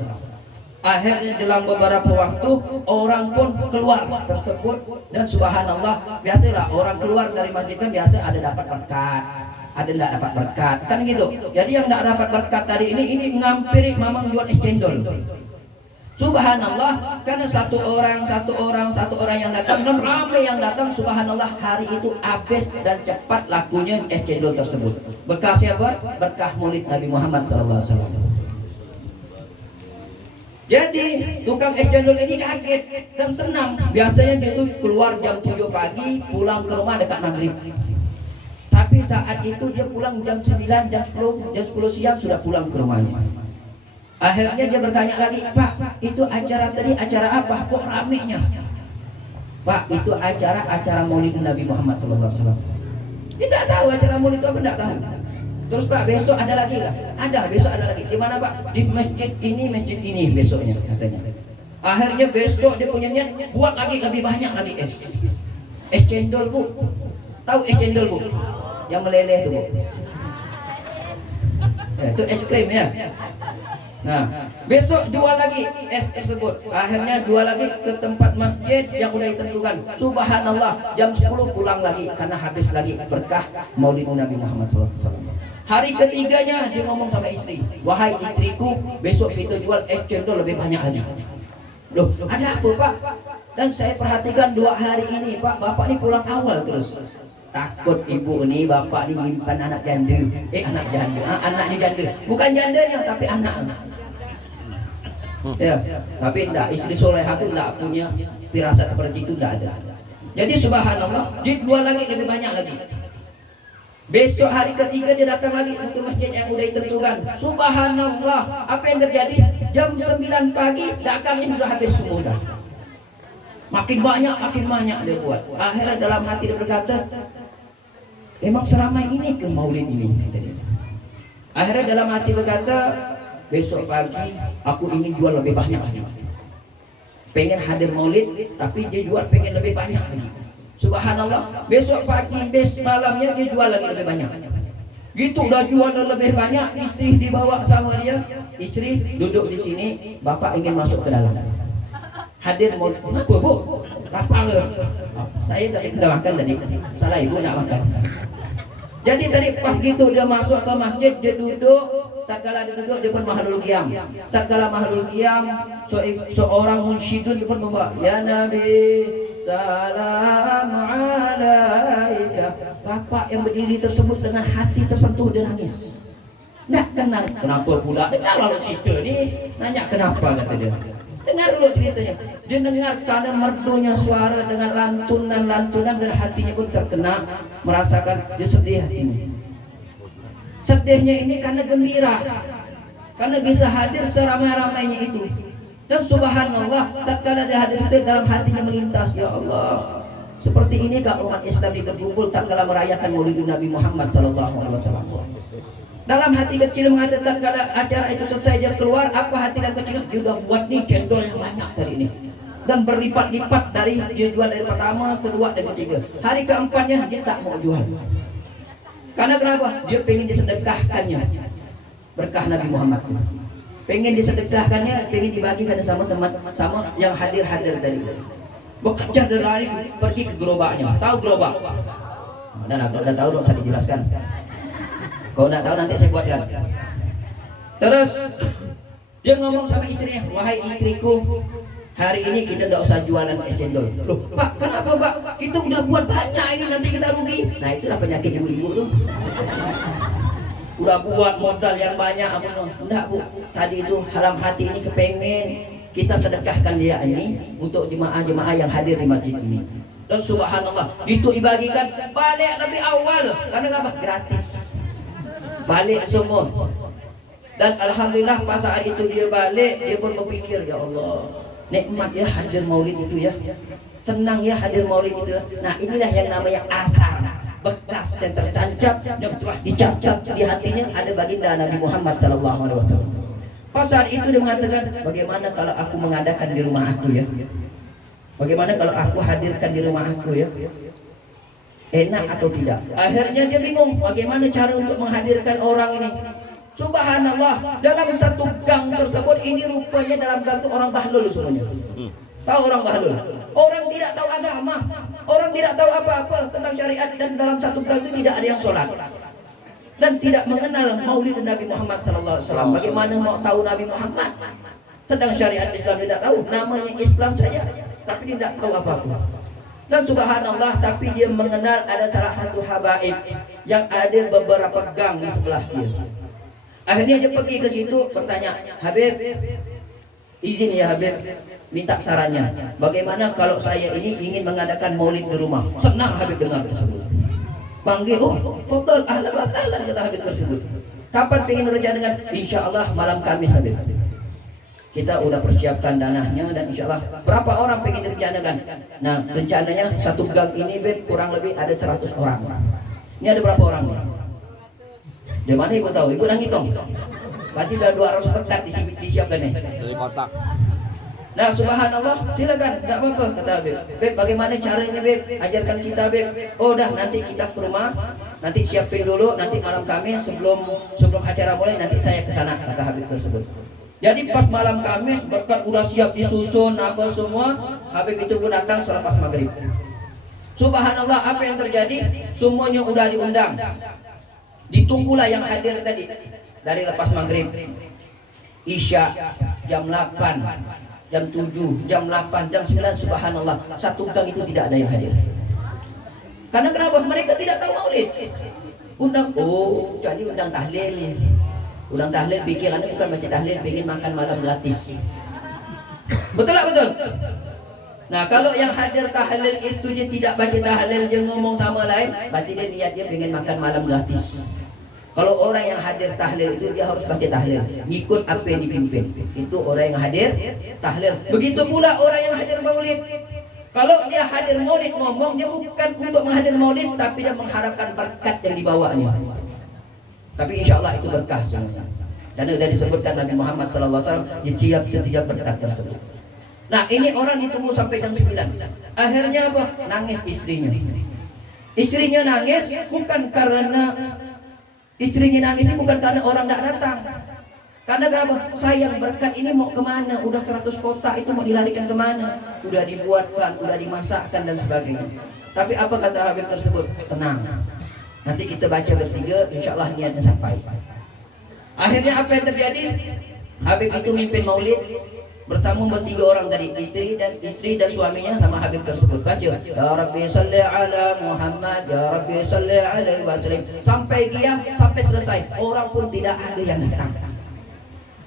Akhirnya dalam beberapa waktu orang pun keluar tersebut, dan subhanallah, biasalah orang keluar dari masjid kan biasa ada dapat berkat, ada tidak dapat berkat, kan gitu. Jadi yang tidak dapat berkat tadi ini ngampiri mamang jual es cendol. Subhanallah, karena satu orang yang datang dan ramai yang datang, subhanallah, hari itu habis dan cepat lakunya es cendol tersebut. Berkah siapa? Berkah Maulid Nabi Muhammad SAW. Jadi tukang es cendol ini kaget dan tenang. Biasanya dia itu keluar jam 7 pagi, pulang ke rumah dekat maghrib. Tapi saat itu dia pulang jam 9, jam 10 siang sudah pulang ke rumahnya. Akhirnya dia bertanya lagi, Pak, itu acara tadi acara apa? Kok ramenya? Pak, itu acara Maulid Nabi Muhammad SAW. Dia tidak tahu acara Maulid itu apa, tidak tahu. Terus Pak, besok ada lagi nggak? Ada, besok ada lagi. Di mana Pak? Di masjid ini besoknya katanya. Akhirnya besok dia punya niat buat lagi lebih banyak lagi es cendol Bu. Tahu es cendol Bu? Yang meleleh itu Bu. Ya, itu es krim ya. Nah, besok jual lagi es tersebut. Akhirnya jual lagi ke tempat masjid yang sudah ditentukan. Subhanallah, jam 10 pulang lagi karena habis lagi berkah Maulid Nabi Muhammad SAW. Hari ketiganya dia ngomong sama istri, wahai istriku, besok kita jual es cendol lebih banyak lagi. Loh, ada apa Pak? Dan saya perhatikan 2 hari ini Pak, Bapak ini pulang awal terus. Takut ibu ini bapak ini nyimpan anak janda. Anaknya janda. Bukan jandanya tapi anak. Ya, tapi tidak, istri solehah itu tidak punya firasat seperti itu, tidak ada. Jadi subhanallah, dijual lagi lebih banyak lagi. Besok hari ketiga dia datang lagi ke masjid yang udah ditentukan. Subhanallah, apa yang terjadi? Jam 9 pagi dagangnya sudah habis semua. Makin banyak dia buat. Akhirnya dalam hati dia berkata, emang seramai ini ke Maulid ini? Akhirnya dalam hati berkata, besok pagi aku ingin jual lebih banyak lagi. Pengen hadir Maulid, tapi dia jual pengen lebih banyak lagi. Subhanallah, besok pagi, besok malamnya dia jual lagi lebih banyak. Gitu udah jual lebih banyak, istri dibawa sama dia. Istri duduk di sini, bapak ingin masuk ke dalam. Hadir mau kenapa Bu? Lapar ke? Saya tadi tidak makan tadi. Salah ibu tidak makan. Jadi tadi pas gitu dia masuk ke masjid, dia duduk. Tatkala dia duduk, dia pun mahalul qiyam. Tatkala mahalul qiyam, seorang munsyidun dia pun membawa, ya Nabi, salam alaika. Bapak yang berdiri tersebut dengan hati tersentuh, dia nangis. Nggak kenal kenapa pula. Dengar lalu cerita ni, nanya kenapa kata dia. Dengar dulu ceritanya. Dia dengar karena merdunya suara dengan lantunan dan hatinya pun terkena, merasakan dia sedih hatinya. Sedihnya ini karena gembira, karena bisa hadir seramai-ramainya itu. Dan subhanallah, tatkala dia hadir itu dalam hatinya melintas, ya Allah, seperti ini kalau umat Islam berkumpul tatkala merayakan Maulid Nabi Muhammad SAW. Dalam hati kecil mengatakan kalau acara itu selesai dia keluar, apa hati dalam kecil dia sudah buat nih cendol yang banyak kali ini, dan berlipat-lipat dari dia jual dari pertama, kedua dan ketiga. Hari keempatnya dia tak mau jual. Karena kenapa? Dia pengen disedekahkannya berkah Nabi Muhammad. Pengen disedekahkannya, pengen dibagikan sama yang hadir tadi. Bekerja dari pergi ke gerobaknya. Tahu gerobak? Dan udah tahu dong, saya dijelaskan. Kalau tidak tahu nanti saya buatkan. Terus dia ngomong sama istrinya, wahai istriku, hari ini kita tidak usah jualan es cendol. Loh Pak, kenapa Pak? Kita udah buat banyak ini, nanti kita rugi. Nah itulah penyakit ibu-ibu tuh. Udah buat modal yang banyak. Enggak Bu, tadi itu dalam hati ini kepengen kita sedekahkan dia ini untuk jemaah-jemaah yang hadir di masjid ini. Dan subhanallah, gitu dibagikan, balik lebih awal. Karena apa? Gratis. Balik semua. Dan alhamdulillah pas saat itu dia balik, dia pun berpikir, ya Allah, nikmat ya hadir maulid itu ya, senang ya hadir maulid itu ya. Nah inilah yang namanya asar, bekas yang tertancap, yang telah dicatat di hatinya ada baginda Nabi Muhammad SAW. Pas saat itu dia mengatakan, bagaimana kalau aku mengadakan di rumah aku ya, bagaimana kalau aku hadirkan di rumah aku ya, enak atau tidak. Akhirnya dia bingung bagaimana cara untuk menghadirkan orang ini. Subhanallah, dalam satu gang tersebut ini rupanya dalam gang itu orang bahlul semuanya. Tahu orang bahlul? Orang tidak tahu agama, orang tidak tahu apa-apa tentang syariat, dan dalam satu gang itu tidak ada yang sholat dan tidak mengenal maulid Nabi Muhammad SAW. Bagaimana mau tahu Nabi Muhammad? Tentang syariat Islam tidak tahu, namanya Islam saja, tapi tidak tahu apa-apa. Dan subhanallah, tapi dia mengenal ada salah satu habaib yang ada beberapa gang di sebelah dia. Akhirnya dia pergi ke situ bertanya, Habib, izin ya Habib, minta sarannya. Bagaimana kalau saya ini ingin mengadakan maulid di rumah? Senang Habib dengar tersebut. Panggil, oh, fadhal, ahlan wa sahlan, kata Habib tersebut. Kapan ingin rencana dengan? Insya Allah malam Kamis Habib. Kita udah persiapkan dananya dan insya Allah berapa orang pengen direncanakan. Nah rencananya satu gang ini Beb, kurang lebih ada 100 orang. Ini ada berapa orang nih? Dari mana ibu tahu? Ibu udah ngitung. Berarti udah 200 petak disiapkan nih. Dari kotak. Nah subhanallah, silakan, tidak apa-apa kata Beb. Beb bagaimana caranya Beb? Ajarkan kita Beb. Oh dah, nanti kita ke rumah, nanti siapin dulu, nanti malam Kamis sebelum acara mulai nanti saya ke sana, kata Habib tersebut. Jadi pas malam Kamis berkat udah siap disusun apa semua, Habib itu pun datang selepas maghrib. Subhanallah, apa yang terjadi? Semuanya udah diundang. Ditunggulah yang hadir tadi dari lepas maghrib, isya, jam 8, jam 7, jam 8, jam 9. Subhanallah, satu gang itu tidak ada yang hadir. Karena kenapa? Mereka tidak tahu maulid. Undang, oh jadi undang tahlil. Undang tahlil, pikirannya bukan baca tahlil, pengen makan malam gratis. Betul lah, betul. Nah kalau yang hadir tahlil itu dia tidak baca tahlil, dia ngomong sama lain, berarti dia niat dia pengen makan malam gratis. Kalau orang yang hadir tahlil itu dia harus baca tahlil, ngikut apa yang dipimpin. Itu orang yang hadir tahlil. Begitu pula orang yang hadir maulid. Kalau dia hadir maulid ngomong, dia bukan untuk menghadir maulid, tapi dia mengharapkan berkat yang dibawanya. Tapi insya Allah itu berkah semuanya. Karena sudah disebutkan Nabi Muhammad SAW diciap setiap berkat tersebut. Nah ini orang ditunggu sampai jam 9. Akhirnya apa? Nangis istrinya. Istrinya nangis bukan karena orang tidak datang. Karena apa? Sayang berkat ini mau kemana? Udah 100 kota itu mau dilarikan kemana? Udah dibuatkan, udah dimasakkan dan sebagainya. Tapi apa kata Habib tersebut? Tenang. Nanti kita baca bertiga, insya Allah niatnya sampai. Akhirnya apa yang terjadi? Habib itu mimpin maulid bersama bertiga orang tadi, istri dan suaminya sama Habib tersebut. Baca, Ya Rabbi salli ala Muhammad, Ya Rabbi salli alaihi wasallam. Sampai qiyam, sampai selesai. Orang pun tidak ada yang datang.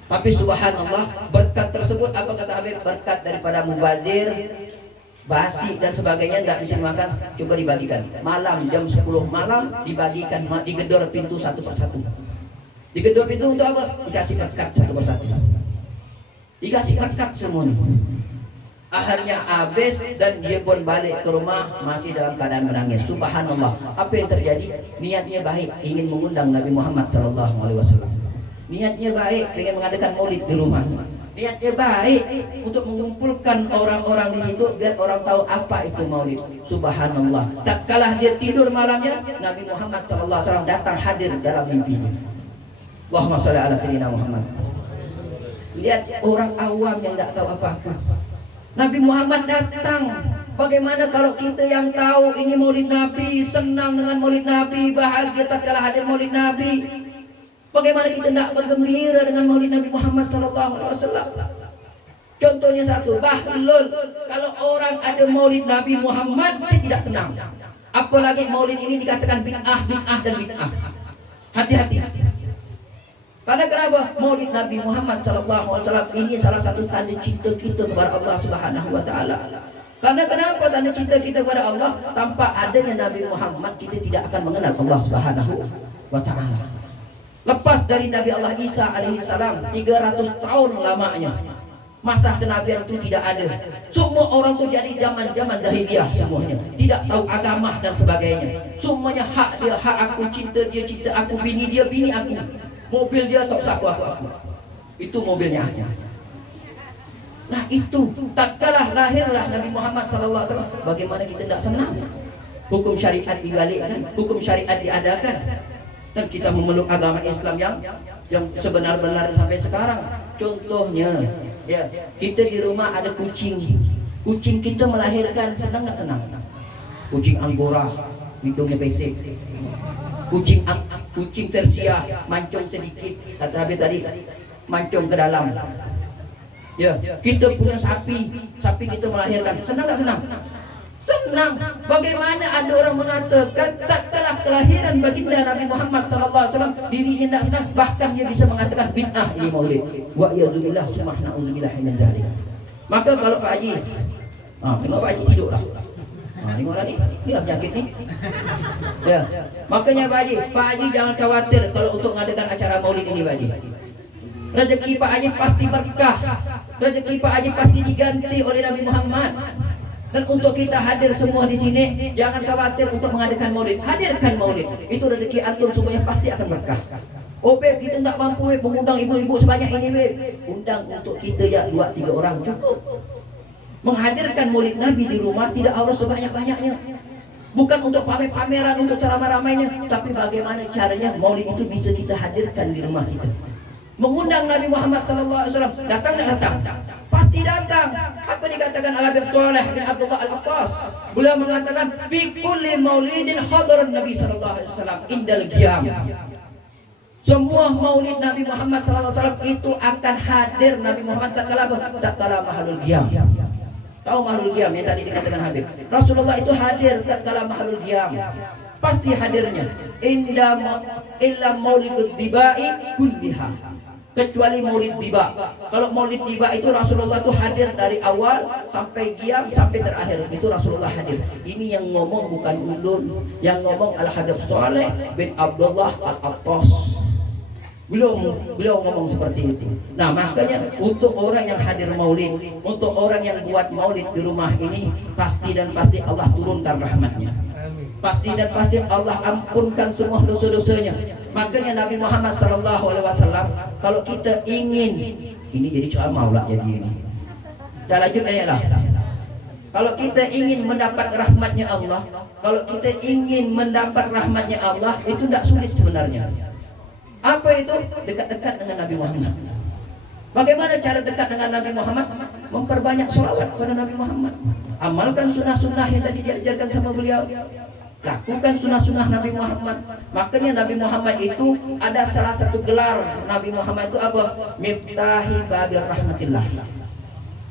Tapi subhanallah, berkat tersebut apa kata Habib? Berkat daripada mubazir, basi dan sebagainya tidak bisa dimakan, coba dibagikan. Malam jam 10 malam dibagikan, digedor pintu satu persatu. Digedor pintu untuk apa? Dikasih berkat satu persatu. Dikasih berkat semuanya. Akhirnya habis dan dia pun balik ke rumah masih dalam keadaan menangis. Subhanallah, apa yang terjadi? Niatnya baik, ingin mengundang Nabi Muhammad SAW. Niatnya baik, ingin mengadakan maulid di rumah. Niatnya baik untuk mengumpulkan orang-orang di situ biar orang tahu apa itu maulid. Subhanallah. Tak kalah dia tidur malamnya, Nabi Muhammad SAW datang hadir dalam mimpinya. Allahumma sholli ala sayyidina Muhammad. Lihat orang awam yang tidak tahu apa-apa. Nabi Muhammad datang. Bagaimana kalau kita yang tahu ini maulid Nabi, senang dengan maulid Nabi, bahagia tatkala hadir maulid Nabi? Bagaimana kita tidak bergembira dengan maulid Nabi Muhammad SAW? Contohnya satu, bahlul. Kalau orang ada maulid Nabi Muhammad, dia tidak senang. Apalagi maulid ini dikatakan bid'ah dan bid'ah. Hati-hati. Karena kenapa? Maulid Nabi Muhammad SAW ini salah satu tanda cinta kita kepada Allah Subhanahu Wa Taala. Karena kenapa tanda cinta kita kepada Allah? Tanpa adanya Nabi Muhammad kita tidak akan mengenal Allah Subhanahu Wa Taala. Lepas dari Nabi Allah Isa alaihissalam 300 tahun lamanya masa kenabian itu tidak ada. Semua orang tuh jadi zaman jahiliyah semuanya, tidak tahu agama dan sebagainya. Semuanya hak dia, hak aku, cinta dia, cinta aku, bini dia, bini aku, mobil dia, tak usah aku. Itu mobilnya aku. Nah itu tatkala lahirlah Nabi Muhammad SAW, bagaimana kita tidak senang? Hukum syariat dibalikkan, hukum syariat diadakan, dan kita memeluk agama Islam yang sebenar-benar sampai sekarang. Contohnya, ya, kita di rumah ada kucing kita melahirkan, senang nggak senang? Kucing Angora, hidungnya pesek. Kucing Persia, mancung sedikit, kata Habib tadi, mancung ke dalam. Ya, kita punya sapi kita melahirkan, senang nggak senang? Senang. Bagaimana ada orang mengatakan tak kalah kelahiran baginda Nabi Muhammad SAW dirinya tidak senang, bahkan dia bisa mengatakan bid'ah ini maulid. Wa iyadzubillah summa na'udzubillah min dzalik. Maka kalau Pak Haji, tengok Pak Haji tidur lah. Tengoklah inilah penyakit ni. Ya. Makanya Pak Haji jangan khawatir kalau untuk mengadakan acara maulid ini Pak Haji. Rezeki Pak Haji pasti berkah. Rezeki Pak Haji pasti diganti oleh Nabi Muhammad. Dan untuk kita hadir semua di sini, jangan khawatir untuk mengadakan maulid. Hadirkan maulid. Itu rezeki antum semuanya pasti akan berkah. Oh Beb, kita tak mampu mengundang ibu-ibu sebanyak ini Beb. Undang untuk kita ya 2-3 orang cukup. Menghadirkan maulid Nabi di rumah tidak harus sebanyak-banyaknya. Bukan untuk pamer-pameran, untuk ceramah ramainya, tapi bagaimana caranya maulid itu bisa kita hadirkan di rumah kita. Mengundang Nabi Muhammad SAW, datang tak datang? Pasti datang. Apa dikatakan oleh Habib Saleh bin Abdullah Al-Attas? Beliau mengatakan fi kulli maulidin hadaran Nabi SAW indal qiyam. Semua maulid Nabi Muhammad SAW itu akan hadir Nabi Muhammad tak kala mahalul qiyam. Tahu mahalul qiyam yang tadi dikatakan Habib? Rasulullah itu hadir tak kala mahalul qiyam. Pasti hadirnya illa maulidud dibai kulliha, kecuali maulid tiba. Kalau maulid tiba itu Rasulullah itu hadir dari awal sampai qiyam sampai terakhir, itu Rasulullah hadir. Ini yang ngomong bukan ulun, yang ngomong Al-Habib Saleh bin Abdullah Al-Attas. Beliau ngomong seperti itu. Nah makanya untuk orang yang hadir maulid, untuk orang yang buat maulid di rumah ini, pasti dan pasti Allah turunkan rahmatnya. Pasti dan pasti Allah ampunkan semua dosa-dosanya. Makanya Nabi Muhammad SAW, kalau kita ingin, ini jadi ceramah lah jadi ini. Dah lanjut aja lah. Kalau kita ingin mendapat rahmatnya Allah, kalau kita ingin mendapat rahmatnya Allah, itu tidak sulit sebenarnya. Apa itu? Dekat-dekat dengan Nabi Muhammad. Bagaimana cara dekat dengan Nabi Muhammad? Memperbanyak sholawat kepada Nabi Muhammad. Amalkan sunnah-sunnah yang tadi diajarkan sama beliau. Lakukan sunnah-sunnah Nabi Muhammad. Makanya Nabi Muhammad itu ada salah satu gelar Nabi Muhammad itu apa? Miftahi babil rahmatillah,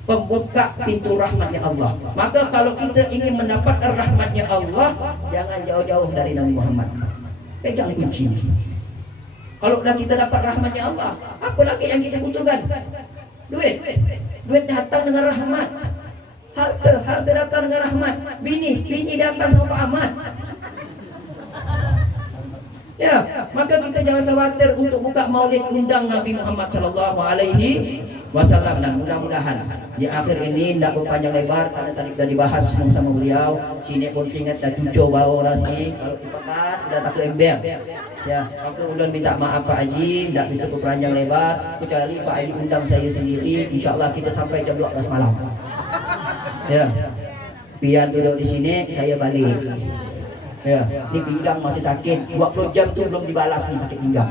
pembuka pintu rahmatnya Allah. Maka kalau kita ingin mendapatkan rahmatnya Allah, jangan jauh-jauh dari Nabi Muhammad. Pegang kunci. Kalau udah kita dapat rahmatnya Allah, apa lagi yang kita butuhkan? Duit datang dengan rahmat. Harta datang dengan rahmat. Bini datang sama Pak Ahmad. Ya, maka kita jangan khawatir untuk buka maulid, undang Nabi Muhammad SAW. Dan mudah-mudahan di akhir ini tidak berpanjang lebar, karena tadi sudah dibahas sama beliau. Sini pun ingat dah cucu bawa sini. Kalau dipekas sudah 1 ember. Ya, maka ulun minta maaf Pak Haji, tidak bisa berpanjang lebar. Kecuali Pak Haji undang saya sendiri, insya Allah kita sampai jam 12 malam. Ya, biar duduk di sini, saya balik. Ya, ini pinggang masih sakit, 20 jam tuh belum dibalas nih sakit pinggang.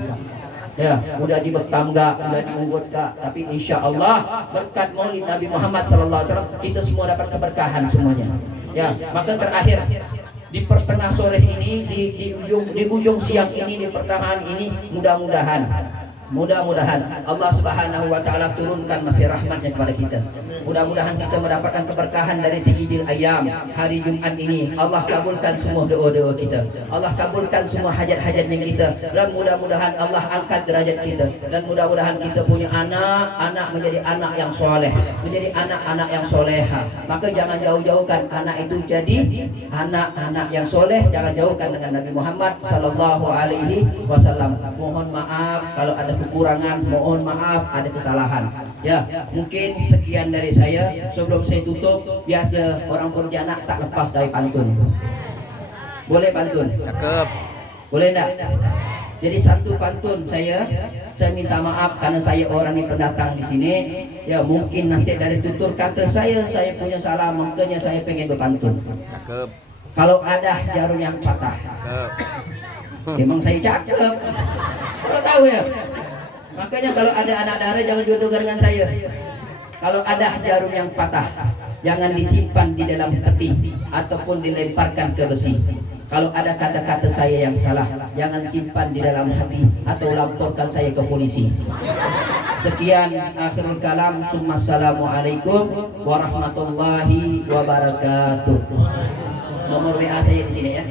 Ya, udah dibekam gak, udah diunggut gak, tapi insya Allah berkat maulid Nabi Muhammad SAW kita semua dapat keberkahan semuanya. Ya, maka terakhir di pertengah sore ini, di ujung siang ini, di pertengahan ini, mudah-mudahan Mudah-mudahan Allah Subhanahu wa taala turunkan masih rahmatnya kepada kita. Mudah-mudahan kita mendapatkan keberkahan dari Sayyidil Ayyam hari Jumat ini. Allah kabulkan semua doa-doa kita. Allah kabulkan semua hajat-hajatnya kita. Dan mudah-mudahan Allah angkat derajat kita. Dan mudah-mudahan kita punya anak menjadi anak yang soleh, menjadi anak-anak yang soleha. Maka jangan jauh-jauhkan anak itu jadi anak-anak yang soleh. Jangan jauhkan dengan Nabi Muhammad sallallahu alaihi wasallam. Mohon maaf kalau ada kekurangan, mohon maaf ada kesalahan. Ya, mungkin sekian dari saya. Sebelum saya tutup, biasa orang Pontianak tak lepas dari pantun. Boleh pantun? Cakep. Boleh enggak? Jadi satu pantun saya minta maaf karena saya orang yang pendatang di sini. Ya mungkin nanti dari tutur kata saya punya salah, makanya saya pengen berpantun. Cakep. Kalau ada jarum yang patah, Cakep. emang saya cakep. Kalau tahu ya. Makanya kalau ada anak darah jangan jodoh dengan saya. Kalau ada jarum yang patah, jangan disimpan di dalam peti ataupun dilemparkan ke besi. Kalau ada kata-kata saya yang salah, jangan simpan di dalam hati atau laporkan saya ke polisi. Sekian akhirul kalam. Assalamualaikum warahmatullahi wabarakatuh. Nomor WA saya di sini ya.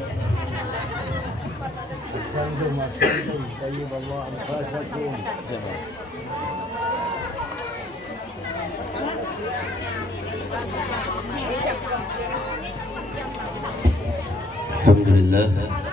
Alhamdulillah.